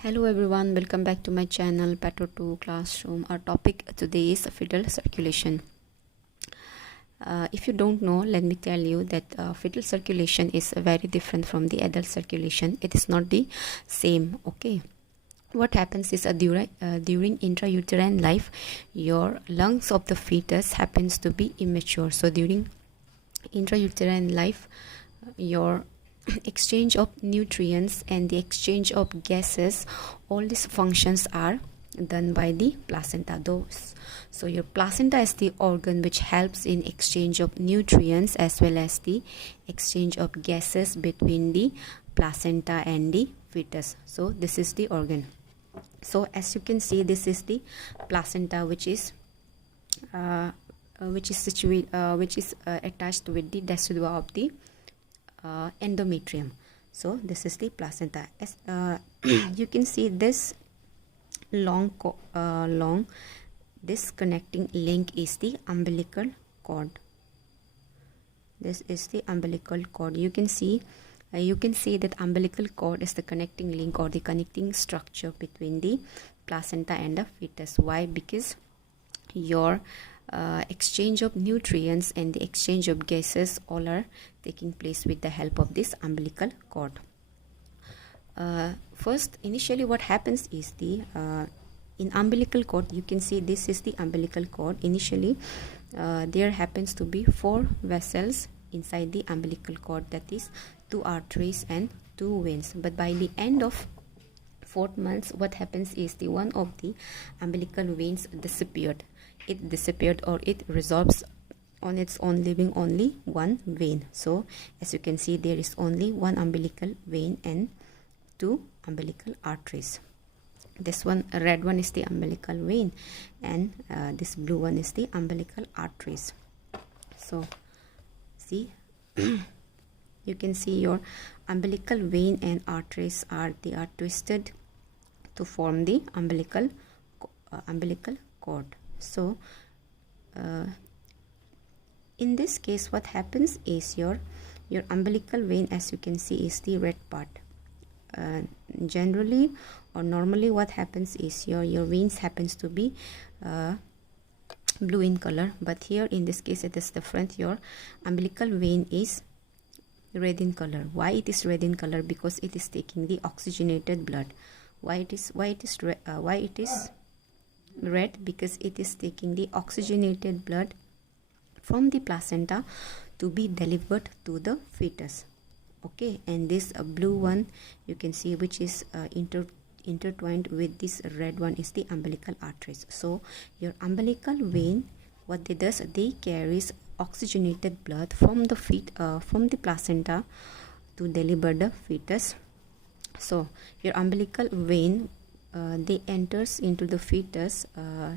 Hello everyone, welcome back to my channel Pato 2 Classroom. Our topic today is fetal circulation. If you don't know, let me tell you that fetal circulation is very different from the adult circulation. It is not the same. Okay, what happens is during intrauterine life, your lungs of the fetus happens to be immature. So during intrauterine life, your exchange of nutrients and the exchange of gases, all these functions are done by the placenta. So your placenta is the organ which helps in exchange of nutrients as well as the exchange of gases between the placenta and the fetus. So this is the organ. So as you can see, this is the placenta, which is attached with the decidua of the endometrium. So this is the placenta. As you can see, this long this connecting link is the umbilical cord. This is the umbilical cord. You can see that umbilical cord is the connecting link or the connecting structure between the placenta and the fetus. Why? Because your exchange of nutrients and the exchange of gases all are taking place with the help of this umbilical cord. First, initially what happens is the in umbilical cord, you can see this is the umbilical cord. Initially there happens to be 4 vessels inside the umbilical cord, that is 2 arteries and 2 veins. But by the end of 4th month, what happens is the one of the umbilical veins disappeared. It disappeared, or it resolves on its own, leaving only 1 vein. So as you can see, there is only 1 umbilical vein and 2 umbilical arteries. This one, red one, is the umbilical vein, and this blue one is the umbilical arteries. So see you can see your umbilical vein and arteries are twisted to form the umbilical cord. So in this case, what happens is your umbilical vein, as you can see, is the red part. Generally or normally what happens is your veins happens to be blue in color, but here in this case it is different. Your umbilical vein is red in color. Why it is red in color? Because it is taking the oxygenated blood. Why it is red? Because it is taking the oxygenated blood from the placenta to be delivered to the fetus. Okay, and this blue one, you can see, which is intertwined with this red one, is the umbilical arteries. So your umbilical vein, what they does, they carries oxygenated blood from the placenta to deliver the fetus. So your umbilical vein, they enters into the fetus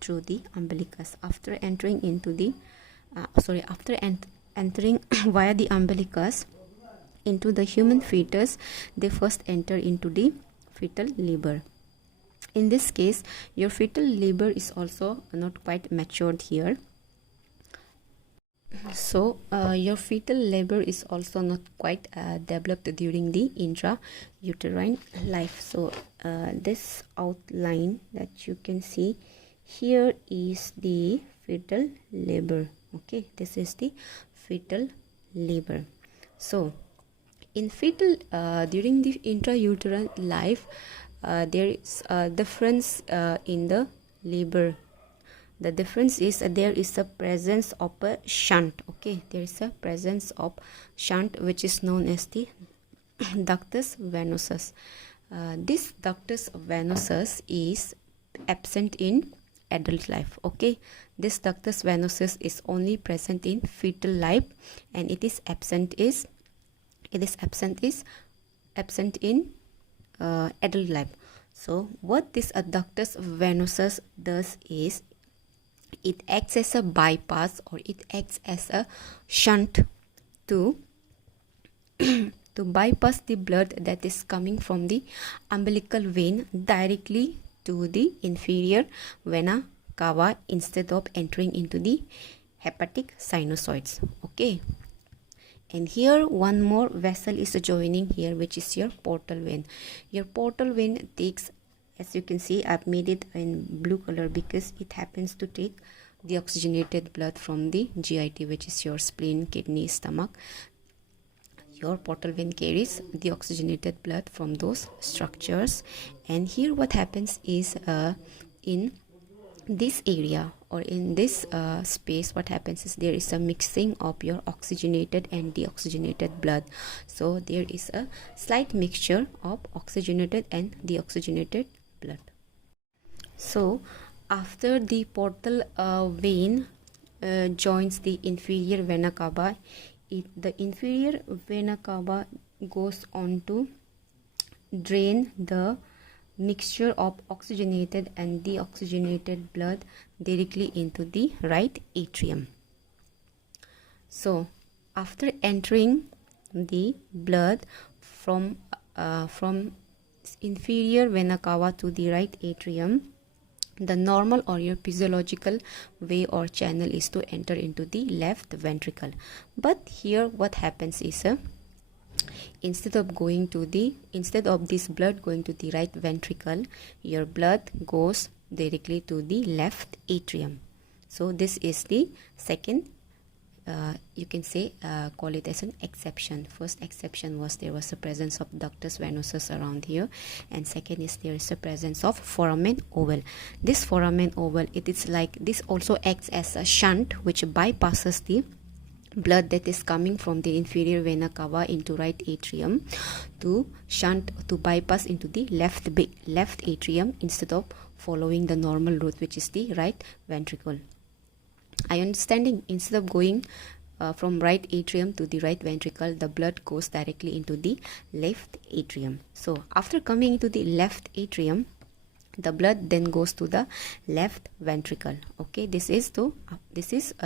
through the umbilicus. After entering into the entering via the umbilicus into the human fetus, they first enter into the fetal liver. In this case, your fetal liver is also not quite matured here. So your fetal liver is also not quite developed during the intrauterine life. So this outline that you can see here is the fetal liver. Okay, this is the fetal liver. So in fetal during the intrauterine life, there is a difference in the liver. The difference is there is a presence of a shunt. Okay, there is a presence of shunt which is known as the ductus venosus. This ductus venosus is absent in adult life. Okay, this ductus venosus is only present in fetal life, and it is absent in adult life. So what this ductus venosus does is it acts as a bypass, or it acts as a shunt to bypass the blood that is coming from the umbilical vein directly to the inferior vena cava instead of entering into the hepatic sinusoids. Okay, and here one more vessel is joining here, which is your portal vein. Your portal vein takes as you can see, I've made it in blue color because it happens to take the oxygenated blood from the GIT, which is your spleen, kidney, stomach. Your portal vein carries the oxygenated blood from those structures. And here what happens is in this area or in this space, what happens is there is a mixing of your oxygenated and deoxygenated blood. So there is a slight mixture of oxygenated and deoxygenated blood. So after the portal vein joins the inferior vena cava, the inferior vena cava goes on to drain the mixture of oxygenated and deoxygenated blood directly into the right atrium. So after entering the blood from inferior vena cava to the right atrium, the normal or your physiological way or channel is to enter into the left ventricle. But here what happens is instead of this blood going to the right ventricle, your blood goes directly to the left atrium. So this is the second, you can say, call it as an exception. First exception was there was a presence of ductus venosus around here, and second is there is a presence of foramen oval. This foramen oval, it is like this also acts as a shunt which bypasses the blood that is coming from the inferior vena cava into right atrium to bypass into the left atrium instead of following the normal route, which is the right ventricle. I understanding, instead of going from right atrium to the right ventricle, the blood goes directly into the left atrium. So after coming into the left atrium, the blood then goes to the left ventricle. Okay, this is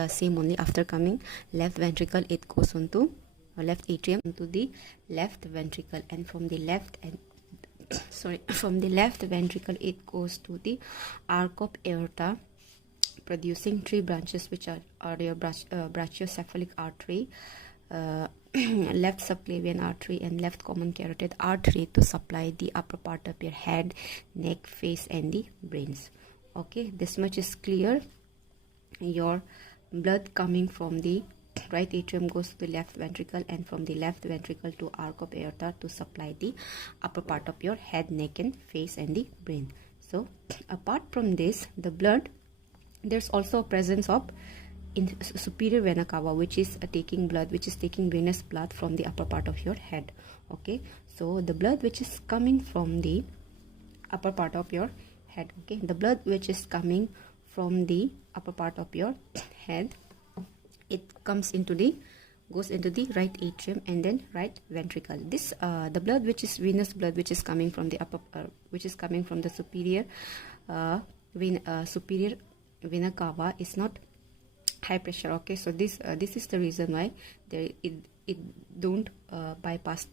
same only. After coming left ventricle, it goes on to left atrium into the left ventricle, and from the left ventricle it goes to the arc of aorta, producing three branches, which are your brachiocephalic artery, left subclavian artery, and left common carotid artery, to supply the upper part of your head, neck, face, and the brains. Okay, this much is clear. Your blood coming from the right atrium goes to the left ventricle, and from the left ventricle to arc of aorta to supply the upper part of your head, neck, and face, and the brain. So apart from this, the blood, there's also a presence of in superior vena cava, which is taking venous blood from the upper part of your head. Okay, so the blood which is coming from the upper part of your head, okay, the blood which is coming from the upper part of your head, it goes into the right atrium and then right ventricle. This the blood which is venous blood, which is coming from the superior vena cava, is not high pressure. Okay, so this is the reason why it don't bypass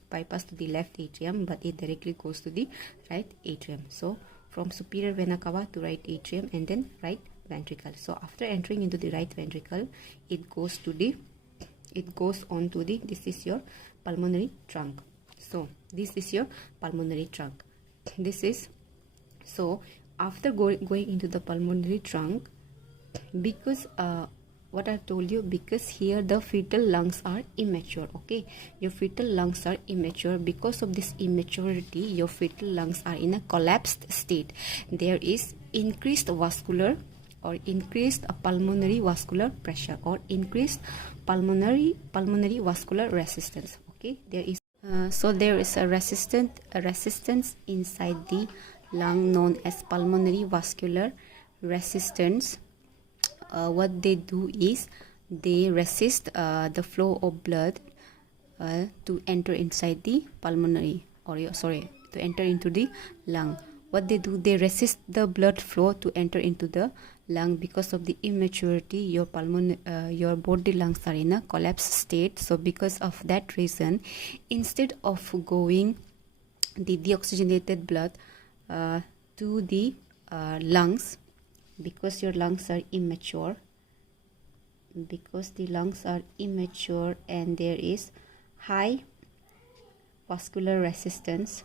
to the left atrium, but it directly goes to the right atrium. So from superior vena cava to right atrium and then right ventricle. So after entering into the right ventricle, it goes on to the this is your pulmonary trunk. So this is your pulmonary trunk. This is, so after going into the pulmonary trunk, because what I told you, because here the fetal lungs are immature. Okay, your fetal lungs are immature. Because of this immaturity, your fetal lungs are in a collapsed state. There is increased vascular or increased pulmonary vascular pressure or increased pulmonary vascular resistance. Okay, there is so there is a resistance inside the lung known as pulmonary vascular resistance. What they do is they resist the flow of blood to enter inside the pulmonary, or to enter into the lung. What they do, they resist the blood flow to enter into the lung. Because of the immaturity, your body lungs are in a collapsed state. So because of that reason, instead of going the deoxygenated blood to the lungs, because your lungs are immature, and there is high vascular resistance,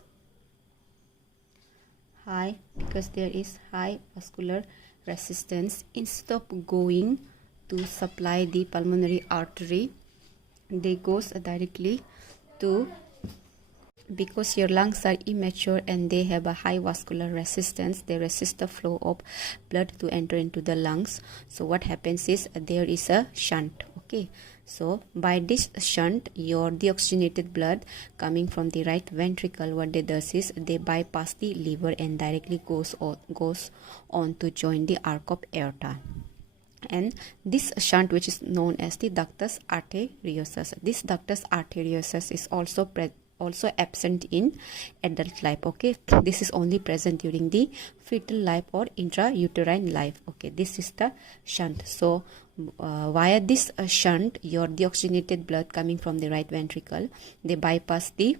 high, because there is high vascular resistance. Instead of going to supply the pulmonary artery, they goes directly to, because your lungs are immature and they have a high vascular resistance, they resist the flow of blood to enter into the lungs. So what happens is there is a shunt. Okay, so by this shunt, your deoxygenated blood coming from the right ventricle, what they does is they bypass the liver and directly goes on to join the arc of aorta. And this shunt, which is known as the ductus arteriosus, this ductus arteriosus is also absent in adult life. Okay, this is only present during the fetal life or intrauterine life. Okay, this is the shunt. So via this shunt, your deoxygenated blood coming from the right ventricle, they bypass the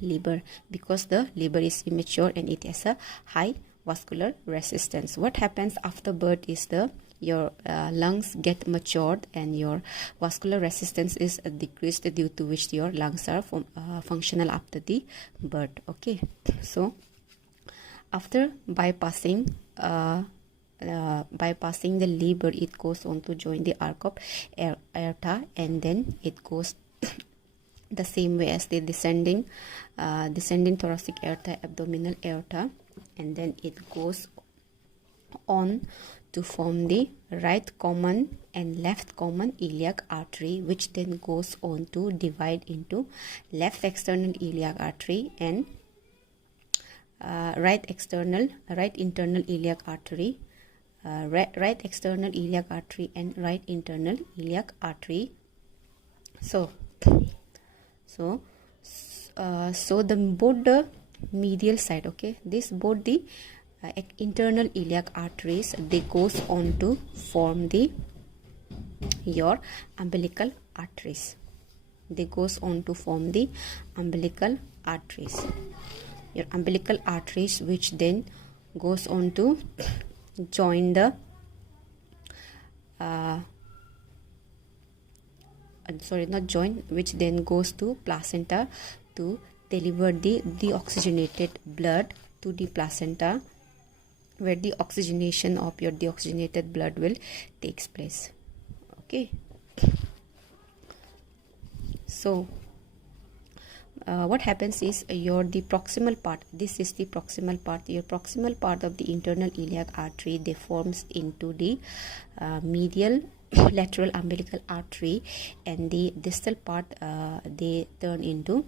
liver, because the liver is immature and it has a high vascular resistance. What happens after birth is your lungs get matured and your vascular resistance is decreased, due to which your lungs are functional after the birth. Okay, so after bypassing the liver, it goes on to join the arc of aorta, and then it goes the same way as the descending thoracic aorta, abdominal aorta, and then it goes on to form the right common and left common iliac artery, which then goes on to divide into left external iliac artery and right internal iliac artery, right external iliac artery and right internal iliac artery. So the both the medial side, okay, this both the internal iliac arteries, they goes on to form your umbilical arteries. They goes on to form the umbilical arteries, your umbilical arteries, which then goes on to join the which then goes to placenta to deliver the deoxygenated blood to the placenta, where the oxygenation of your deoxygenated blood will takes place. Okay, so what happens is the proximal part, this is the proximal part, your proximal part of the internal iliac artery, they forms into the medial lateral umbilical artery, and the distal part they turn into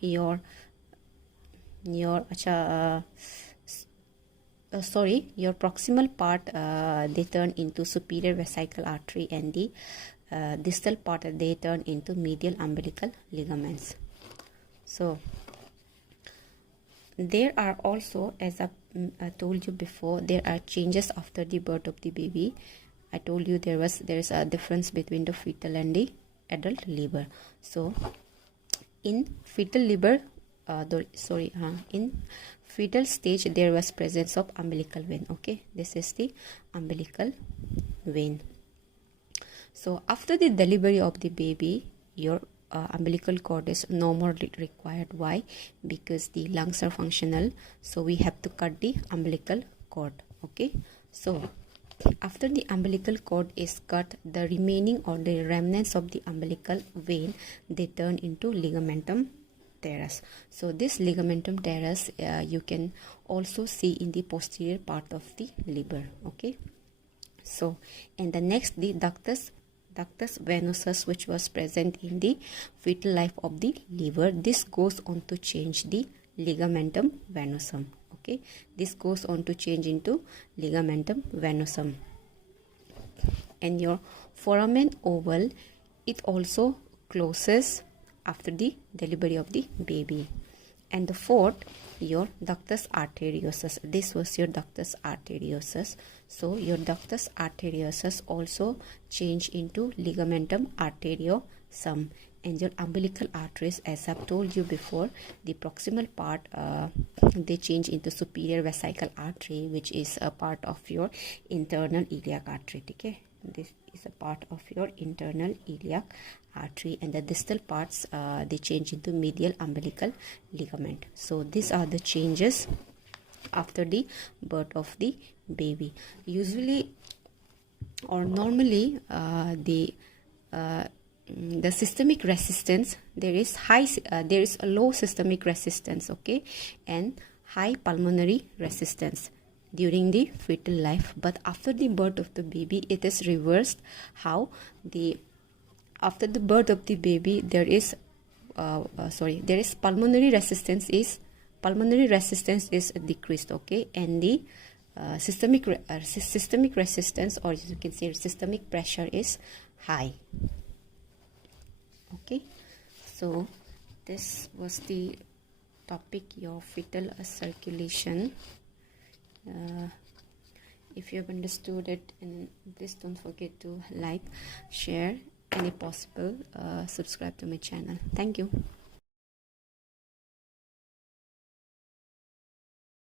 your proximal part they turn into superior vesical artery, and the distal part they turn into medial umbilical ligaments. So there are also, as I told you before, there are changes after the birth of the baby. I told you there is a difference between the fetal and the adult liver. So in fetal liver, in fetal stage, there was presence of umbilical vein. Okay, this is the umbilical vein. So after the delivery of the baby, your umbilical cord is no more required. Why? Because the lungs are functional, so we have to cut the umbilical cord. Okay, so after the umbilical cord is cut, the remaining or the remnants of the umbilical vein, they turn into ligamentum teres. So this ligamentum teres you can also see in the posterior part of the liver. Okay, so and the next, the ductus venosus, which was present in the fetal life of the liver, this goes on to change the ligamentum venosum. Okay, this goes on to change into ligamentum venosum. And your foramen oval, it also closes after the delivery of the baby. And the fourth, your ductus arteriosus. This was your ductus arteriosus. So your ductus arteriosus also change into ligamentum arteriosum. And your umbilical arteries, as I've told you before, the proximal part they change into superior vesical artery, which is a part of your internal iliac artery. Okay, this is a part of your internal iliac artery, and the distal parts they change into medial umbilical ligament. So these are the changes after the birth of the baby. Usually or normally the systemic resistance, there is a low systemic resistance, okay, and high pulmonary resistance during the fetal life. But after the birth of the baby, it is reversed. How? After the birth of the baby, there is pulmonary resistance is decreased, okay, and the systemic resistance, or you can say systemic pressure, is high. Okay, so this was the topic, your fetal circulation. If you have understood it, and please don't forget to like, share, and if possible subscribe to my channel. Thank you.